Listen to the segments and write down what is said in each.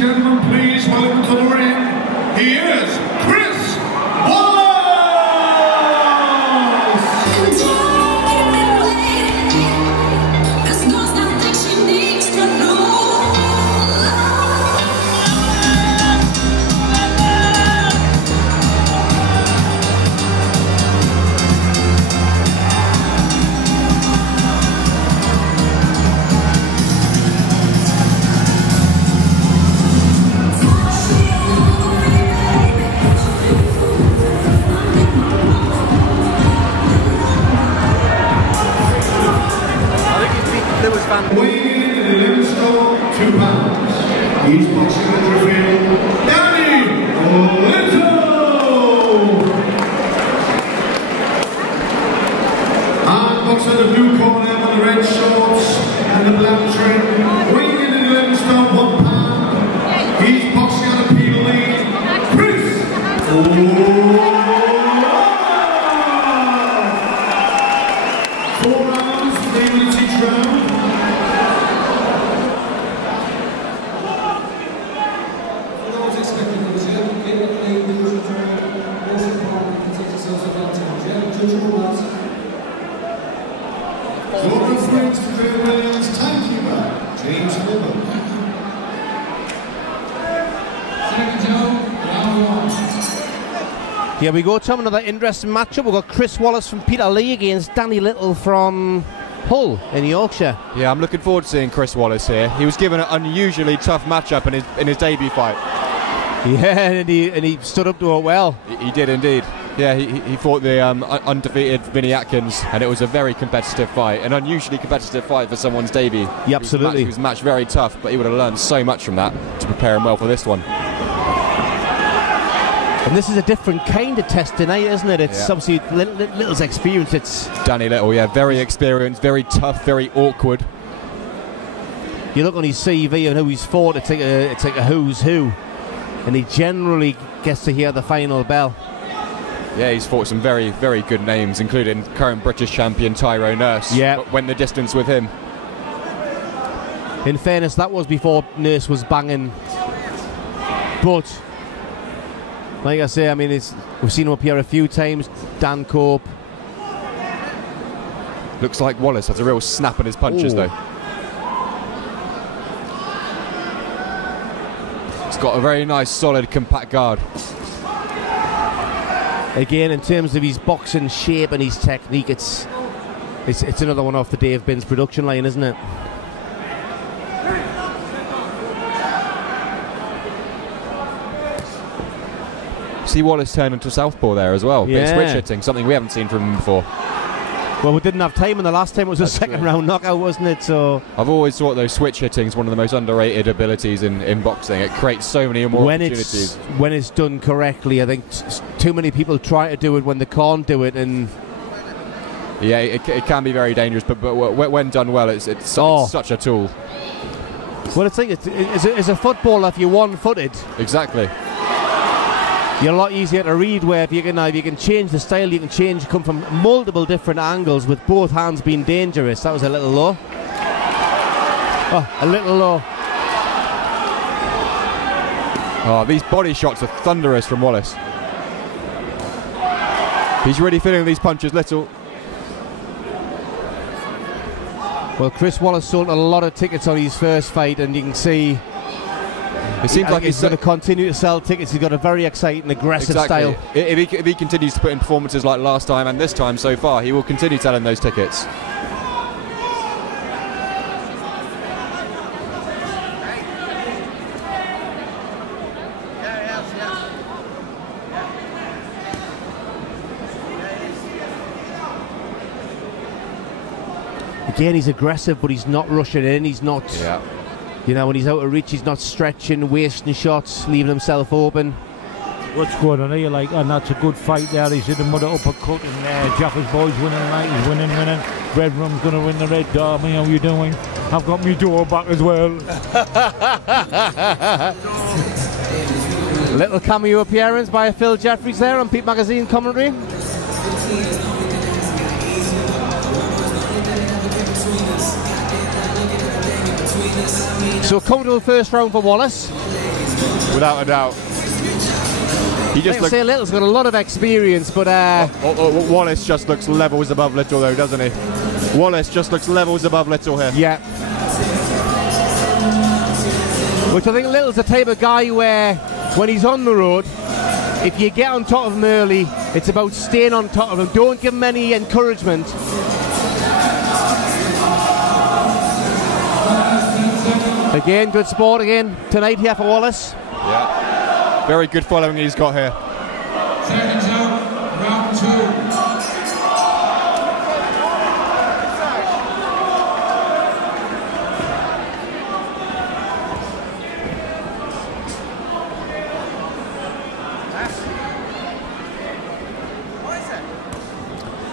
gentlemen, please welcome to the ring. He is Chris Wallace! Weighing in 11 stone, 2 pounds. He's boxing at Jeffries. And boxing the blue corner with the red shorts and the black trim. Weighing in 11 stone, 1 pound. He's boxing at a Peep lead. Chris. 4 rounds, 3 minutes each round. Here we go, Tom, another interesting matchup. We've got Chris Wallace from Peterlee against Danny Little from Hull in Yorkshire. Yeah, I'm looking forward to seeing Chris Wallace here. He was given an unusually tough matchup in his debut fight. Yeah, and he stood up to it well. He did indeed. Yeah, he fought the undefeated Vinnie Atkins, and it was a very competitive fight, an unusually competitive fight for someone's debut. Yeah, absolutely. He was matched very tough, but he would have learned so much from that to prepare him well for this one. And this is a different kind of test tonight, isn't it? It's obviously Little's experience. It's Danny Little, yeah, very experienced, very tough, very awkward. You look on his CV and who he's fought, it's like a who's who, and he generally gets to hear the final bell. Yeah, he's fought some very, very good names, including current British champion Tyrone Nurse. Yeah, but went the distance with him. In fairness, that was before Nurse was banging, but like I say, I mean, we've seen him up here a few times. Dan Cope. Looks like Wallace has a real snap in his punches, though. He's got a very nice, solid, compact guard. Again, in terms of his boxing shape and his technique, it's another one off the Dave Binns production line, isn't it? See Wallace turn into southpaw there as well. Yeah. Big switch hitting, something we haven't seen from him before. Well, we didn't have time, and the last time it was a second round knockout, wasn't it? So I've always thought those switch hitting is one of the most underrated abilities in boxing. It creates so many more opportunities. When it's done correctly, I think too many people try to do it when they can't do it, and yeah, it can be very dangerous. But when done well, it's such a tool. Well, it's like as a footballer, if you're one-footed, exactly, you're a lot easier to read. Where if you can change the style, you can come from multiple different angles with both hands being dangerous. That was a little low. Oh, a little low. Oh, these body shots are thunderous from Wallace. He's really feeling these punches, Little. Well, Chris Wallace sold a lot of tickets on his first fight, and you can see it seems like he's going to continue to sell tickets. He's got a very exciting, aggressive style. If he continues to put in performances like last time and this time so far, he will continue selling those tickets. Again, he's aggressive, but he's not rushing in. He's not, you know, when he's out of reach, he's not stretching, wasting shots, leaving himself open. What's going on here? Like, and that's a good fight there. He's hit him with an uppercut, and Jeffries boy's winning tonight. He's winning. Red Rum's going to win the Red Derby. How you doing? I've got my door back as well. Little cameo appearance by Phil Jeffries there on Peep Magazine commentary. So comfortable first round for Wallace. without a doubt. He just say Little's got a lot of experience, but Wallace just looks levels above Little, though, doesn't he? Wallace just looks levels above Little here. Yeah. Which I think Little's the type of guy where, when he's on the road, if you get on top of him early, it's about staying on top of him. Don't give him any encouragement. Again, good sport again tonight here for Wallace. Yeah. Very good following he's got here. Seconds out, round 2.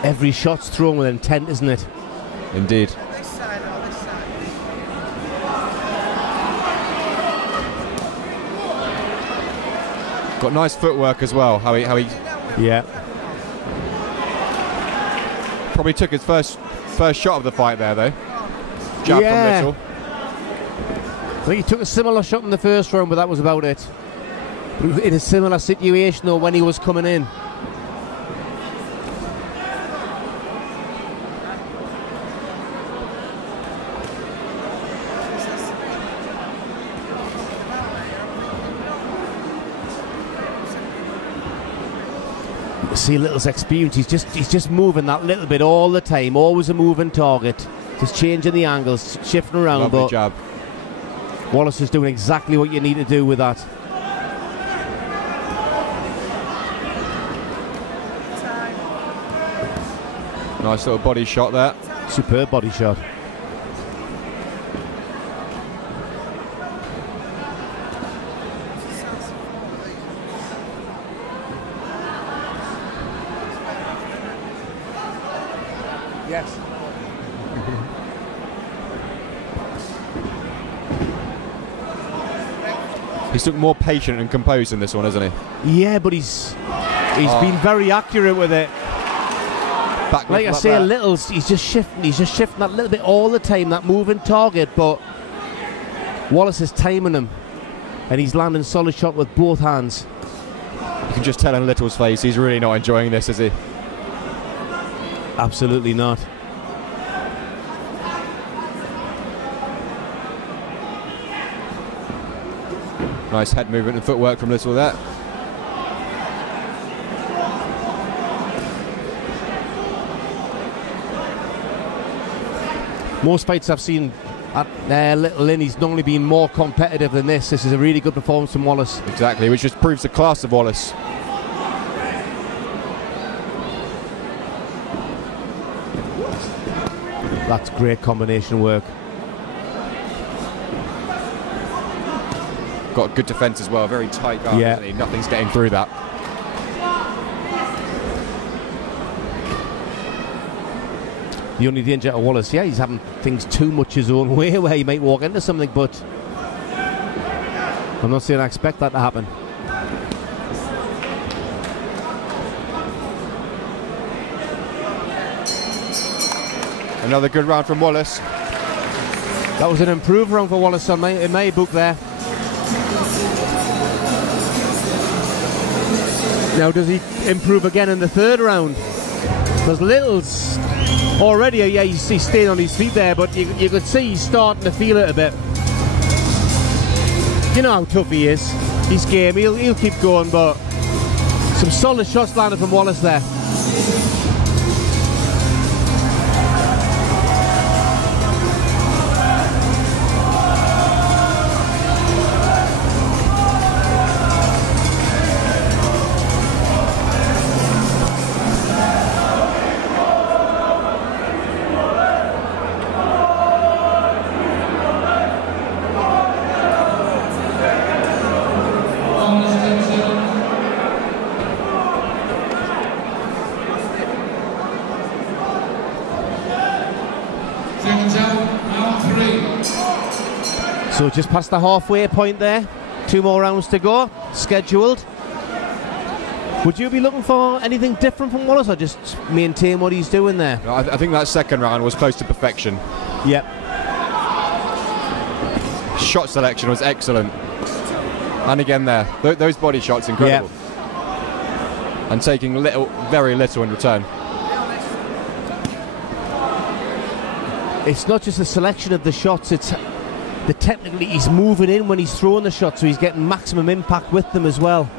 Every shot's thrown with intent, isn't it? Indeed. Got nice footwork as well. How he yeah. Probably took his first shot of the fight there, though. Jab from Little. I think he took a similar shot in the first round, but that was about it. In a similar situation, though, when he was coming in. See Little's experience, he's just moving that little bit all the time, always a moving target, just changing the angles, shifting around. Lovely but jab. Wallace is doing exactly what you need to do with that. Nice little body shot there. Superb body shot. Yes. He's looked more patient and composed in this one, hasn't he? Yeah, but he's been very accurate with it. Back like I say, Little's he's just shifting that little bit all the time, that moving target, but Wallace is timing him and he's landing solid shot with both hands. You can just tell in Little's face he's really not enjoying this, is he? Absolutely not. Nice head movement and footwork from Little there. Most fights I've seen at Little in, he's normally been more competitive than this. This is a really good performance from Wallace. Exactly, which just proves the class of Wallace. That's great combination work. Got good defence as well, very tight guard, yeah. Isn't he? Nothing's getting through that. The only danger to Wallace, yeah, he's having things too much his own way where he might walk into something, but I'm not saying I expect that to happen. Another good round from Wallace. That was an improved round for Wallace in my book there. Now does he improve again in the third round? Because Little's already, yeah, he's staying on his feet there, but you could see he's starting to feel it a bit. You know how tough he is. He's game, he'll keep going, but some solid shots landed from Wallace there. So just past the halfway point there. 2 more rounds to go, scheduled. Would you be looking for anything different from Wallace or just maintain what he's doing there? I think that second round was close to perfection. Yep. Shot selection was excellent. And again there. Those body shots, incredible. Yeah. And taking very little in return. It's not just the selection of the shots, it's the technically he's moving in when he's throwing the shots, so he's getting maximum impact with them as well.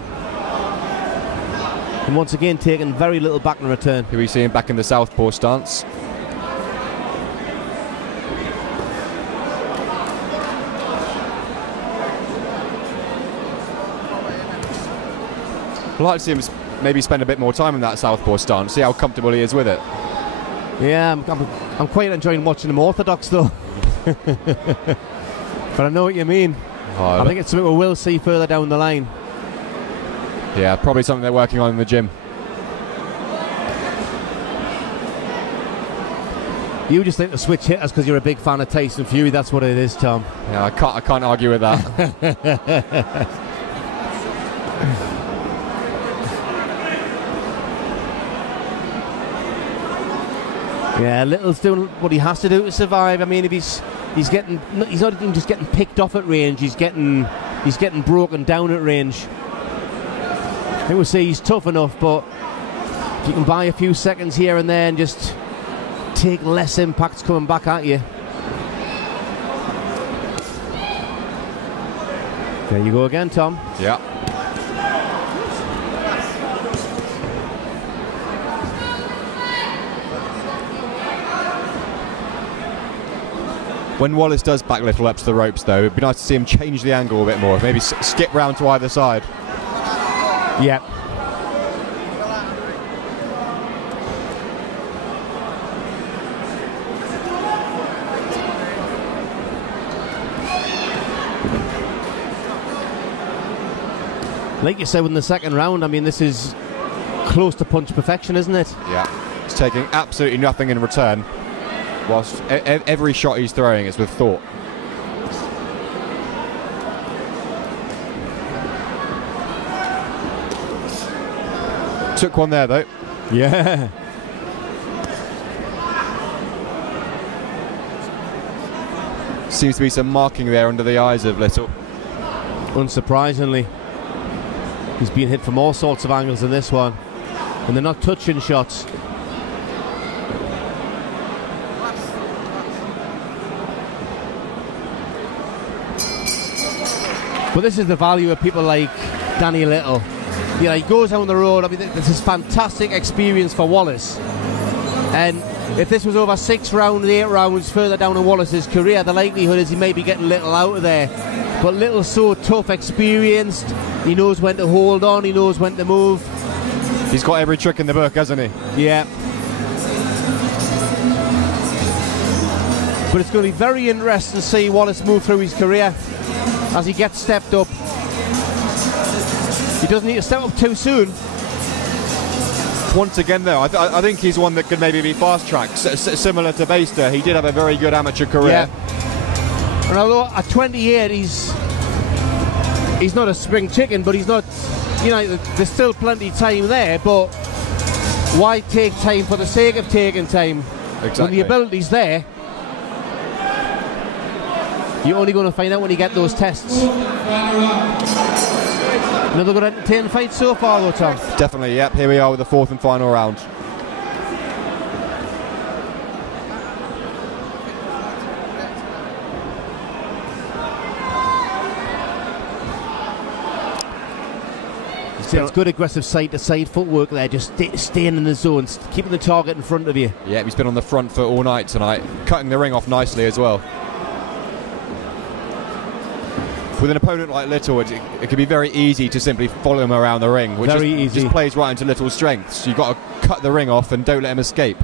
And once again, taking very little back in return. Here we see him back in the southpaw stance. I'd like to see him maybe spend a bit more time in that southpaw stance, see how comfortable he is with it. Yeah, I'm quite enjoying watching him orthodox though. But I know what you mean. I think it's something we will see further down the line. Yeah, probably something they're working on in the gym. You just think to switch hitters because you're a big fan of Tyson Fury. That's what it is, Tom. Yeah, I can't argue with that. Yeah, Little's doing what he has to do to survive. I mean, if he's not even just getting picked off at range, he's getting broken down at range. I think we'll say he's tough enough, but if you can buy a few seconds here and there and just take less impacts coming back at you. There you go again, Tom. Yeah. When Wallace does back Little up to the ropes, though, it'd be nice to see him change the angle a bit more. Maybe skip round to either side. Yep. Like you said, in the second round, I mean, this is close to punch perfection, isn't it? Yeah. He's taking absolutely nothing in return. Whilst every shot he's throwing is with thought. Took one there, though. Yeah. Seems to be some marking there under the eyes of Little. Unsurprisingly. He's been hit from all sorts of angles in this one. And they're not touching shots. But this is the value of people like Danny Little. You know, he goes down the road. I mean, this is fantastic experience for Wallace. And if this was over 6 rounds, 8 rounds further down in Wallace's career, the likelihood is he may be getting Little out of there. But Little's so tough, experienced. He knows when to hold on. He knows when to move. He's got every trick in the book, hasn't he? Yeah. But it's going to be very interesting to see Wallace move through his career as he gets stepped up. He doesn't need to step up too soon. Once again, though, I think he's one that could maybe be fast-tracked. Similar to Baster, he did have a very good amateur career. Yeah. And although at 28, he's not a spring chicken, but he's not, you know, there's still plenty of time there, but why take time for the sake of taking time? Exactly. When the ability's there, you're only going to find out when you get those tests. Another good entertaining fight so far, though, Tom. Definitely, yep. Here we are with the 4th and final round. It's good aggressive side-to-side footwork there, just staying in the zone, keeping the target in front of you. Yeah, he's been on the front foot all night tonight, cutting the ring off nicely as well. With an opponent like Little, it can be very easy to simply follow him around the ring, which just plays right into Little's strengths. You've got to cut the ring off and don't let him escape.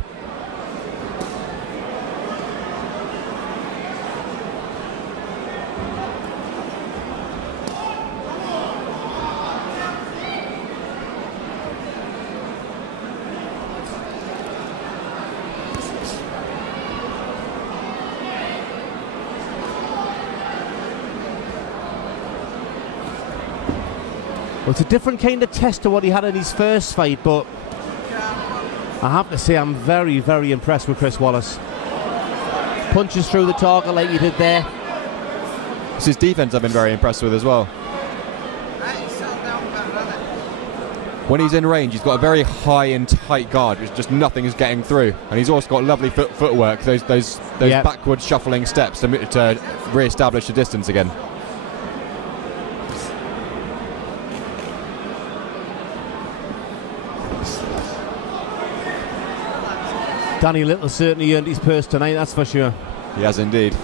Well, it's a different kind of test to what he had in his first fight, but I have to say I'm very, very impressed with Chris Wallace. Punches through the target like he did there. It's his defense I've been very impressed with as well. when he's in range, he's got a very high and tight guard, which just nothing is getting through. And he's also got lovely footwork, those backward shuffling steps to re-establish the distance again. Danny Little certainly earned his purse tonight, that's for sure. He has indeed.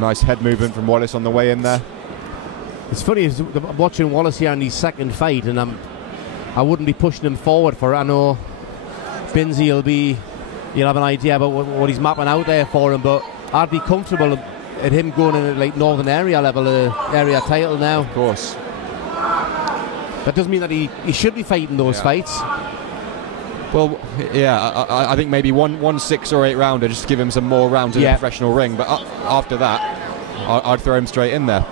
Nice head movement from Wallace on the way in there. It's funny watching Wallace here in his second fight, and I wouldn't be pushing him forward for it. I know Binsey he'll have an idea about what he's mapping out there for him, but I'd be comfortable at him going in at like Northern Area level, area title now. Of course. That doesn't mean that he should be fighting those fights. Well, yeah, I think maybe one 6 or 8 rounder, just to give him some more rounds in the professional ring. But after that, I'd throw him straight in there.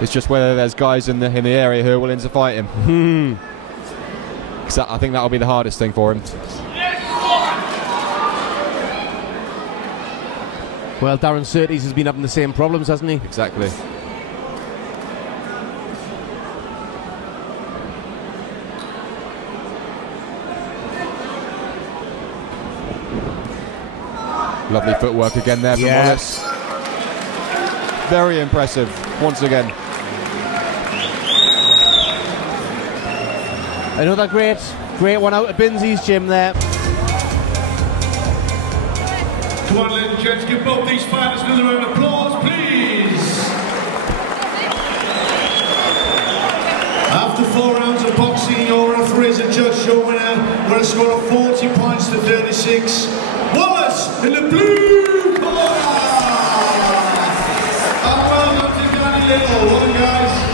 It's just whether there's guys in the area who are willing to fight him. Because I think that'll be the hardest thing for him. Well, Darren Surtees has been having the same problems, hasn't he? Exactly. Lovely footwork again there from Wallace. Very impressive, once again. Another great one out of Binsey's gym there. Come on, ladies and gents, give both these fighters another round of applause, please. After 4 rounds of boxing, your referees and judge your winner with a score of 40 points to 36. Wallace in the blue corner! And well done to Danny Little, well done guys.